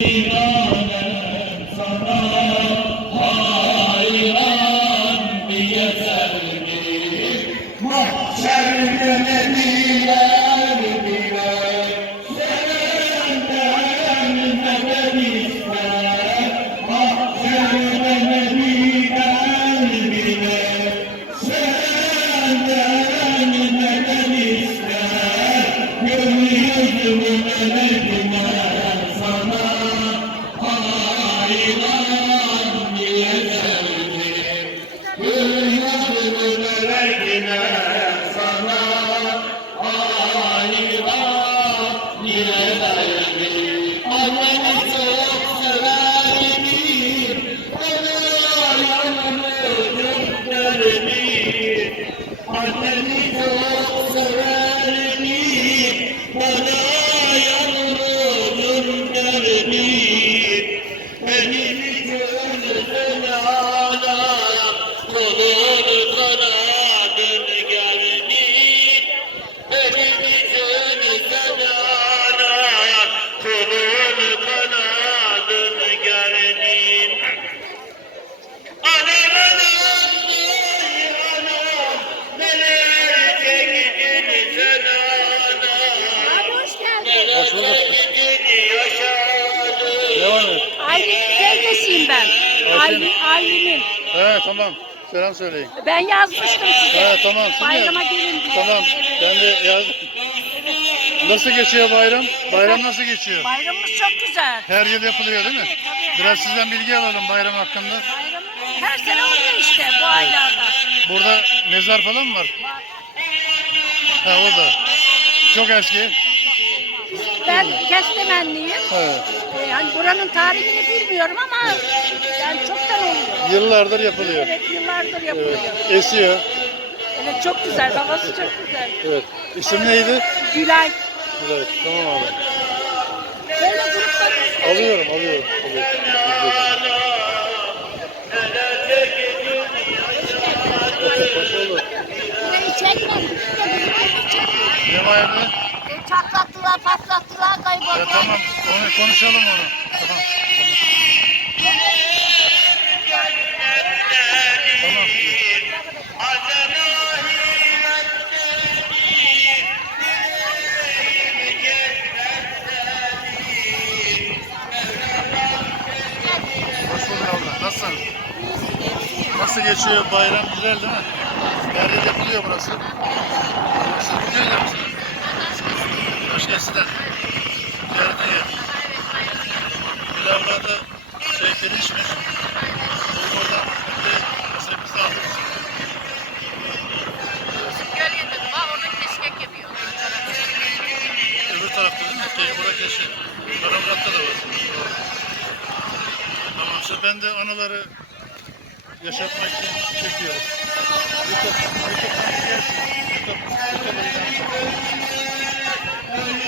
Amen. Aylin teyzesiyim ben. Aylin, Aylin'in. He tamam. Selam söyleyin. Ben yazmıştım size. He tamam. Şimdi Bayrama gelin diye. Tamam. Ben de yazdım. Nasıl geçiyor bayram? Bayram nasıl geçiyor? Bayramımız çok güzel. Her yıl yapılıyor değil mi? Tabii, Biraz her- sizden bilgi alalım bayram hakkında. Bayramı her sene oluyor işte bu aylarda. Burada mezar falan mı var? Ha orada. Çok eski. Ben Kestemenliyim. Evet. Yani buranın tarihini bilmiyorum ama yani çoktan oluyor. Yıllardır yapılıyor. Evet yıllardır yapılıyor. Evet. Esiyor. Evet çok güzel. Havası çok güzel. Evet. İsim neydi? Gülay. Evet. Tamam abi. Alıyorum, alıyorum. alıyorum. Burayı çekmedim. Ne var abi? Çatlattılar, patlattılar, Ya kayboldular. tamam, onu konuşalım onu. Tamam. Tamam. Nasılsın? Nasıl geçiyor bayram? Güzel değil mi? Yer yapılıyor burası. Burası güzel Hoş gelsinler. Geldi ya. Pilavlarda şey pirinçmiş. Oradan de sebze alırız. Öbür tarafta değil mi? Ke Bura keşi. Karamurat'ta da var. Tamam işte ben de anıları yaşatmak için çekiyorum. YouTube, YouTube'dan gelsin. YouTube, YouTube'dan.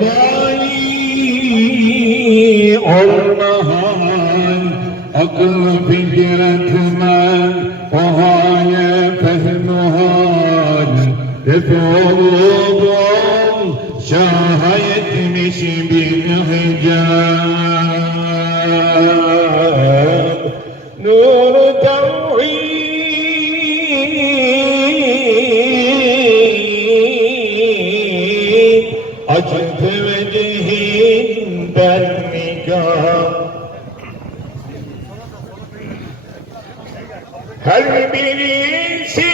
mani olmahan akıl fikretmen o Resulullah şahitmiş bin hicab. Nur tevhid. Acıtı vecihinden nikah Her birisinden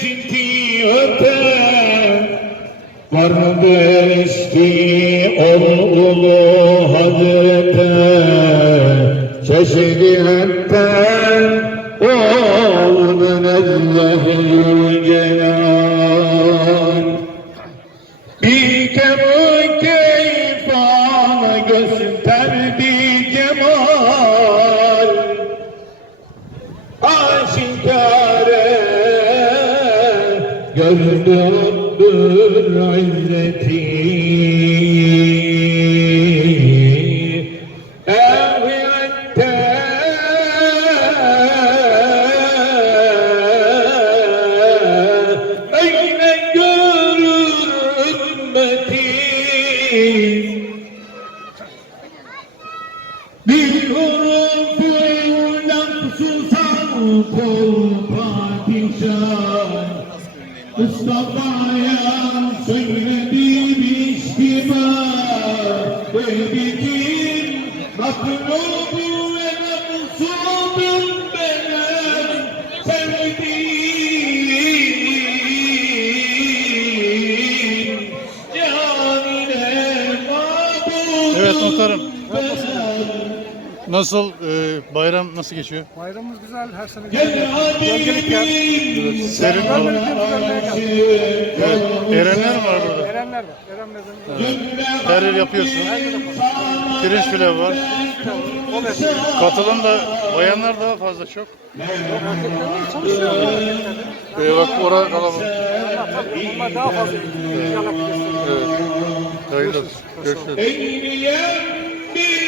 geçti öte. Vardı eski oğlu Hazrete Çeşidi hatta دور عزتي أو أنت أين دور أمتي بالحروف نقص صوت الفاتحة Mustafa'ya söyledim içtima Ve bizim maklubu Nasıl e, bayram nasıl geçiyor? Bayramımız güzel. Her sene Gel güzel. hadi Gölgelik yer. bin Serin var. Evet. Erenler mi var burada? Erenler var. Erenler'den Her yer yapıyorsun. Pirinç pilavı var. Katılım da bayanlar daha fazla çok. Erkeklerimiz çalışıyor. Erkekler. E, bak orada kalabalık. Onlar tabii. Onlar daha fazla. İnşallah. Evet. Hayırlı olsun. Görüşürüz. Bir